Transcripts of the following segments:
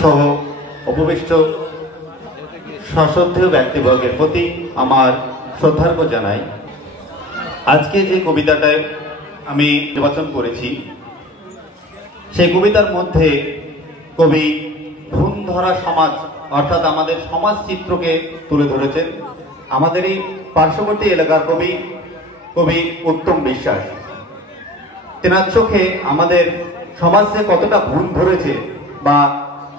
সহ উপবিষ্ট সশ্রদ্ধেয় ব্যক্তিবর্গের প্রতি আমার শ্রদ্ধার্ঘ্য জানাই। আজকে যে কবিতাটা আমি নির্বাচন করেছি সেই কবিতার মধ্যে কবি ধরা সমাজ অর্থাৎ আমাদের সমাজ চিত্রকে তুলে ধরেছেন। আমাদের এই পার্শ্ববর্তী এলাকার কবি উত্তম বিশ্বাস, তেনার চোখে আমাদের সমাজ যে কতটা ভুল ধরেছে বা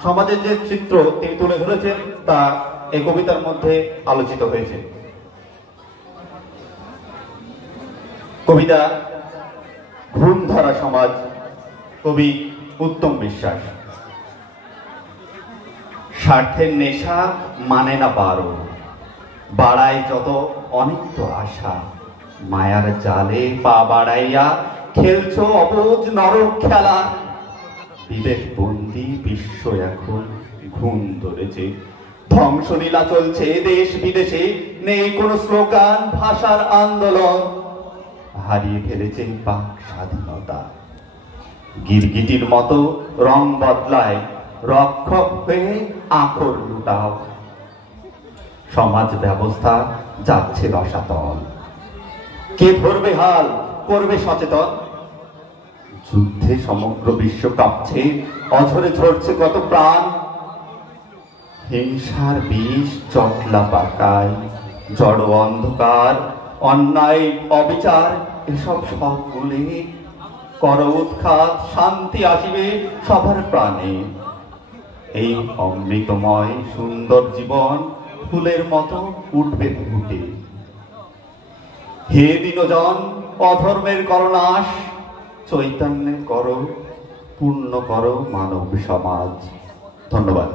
সমাজের যে চিত্র তিনি তুলে ধরেছেন তা এই কবিতার মধ্যে আলোচিত হয়েছে। কবিতা ঘুম ধরা সমাজ, কবি উত্তম বিশ্বাস। স্বার্থের নেশা মানে না পারো, বাড়ায় যত অনিত্য আশা, মায়ার জালে পা বাড়াইয়া খেলছো অবুঝ নরক খেলা। বিবেক বন্দি বিশ্ব এখন ঘুম ধরেছে, ধ্বংসলীলা চলছে দেশ বিদেশে, নেই কোনো স্লোগান ভাষার আন্দোলন, হারিয়ে ফেলেছে বাক স্বাধীনতা। গিরগিটির মতো রং বদলায়, রক্ষক হয়ে আখর লুটাও। সমাজ ব্যবস্থা যাচ্ছে রসাতল, কে ধরবে হাল করবে সচেতন। যুদ্ধে সমগ্র বিশ্ব কাঁপছে, অঝরে ঝরছে কত প্রাণ। হিংসার বিষ চটলা পাকায়, জড় অন্ধকার অন্যায় অবিচার, এসব সব ভুলে কর উৎখাত, শান্তি আসিবে সবার প্রাণে। এই অমৃতময় সুন্দর জীবন ফুলের মতো উঠবে ফুটে। হে দিনজন, অধর্মের করনাশ, চৈতন্যে করো, পূর্ণ করো মানব সমাজ। ধন্যবাদ।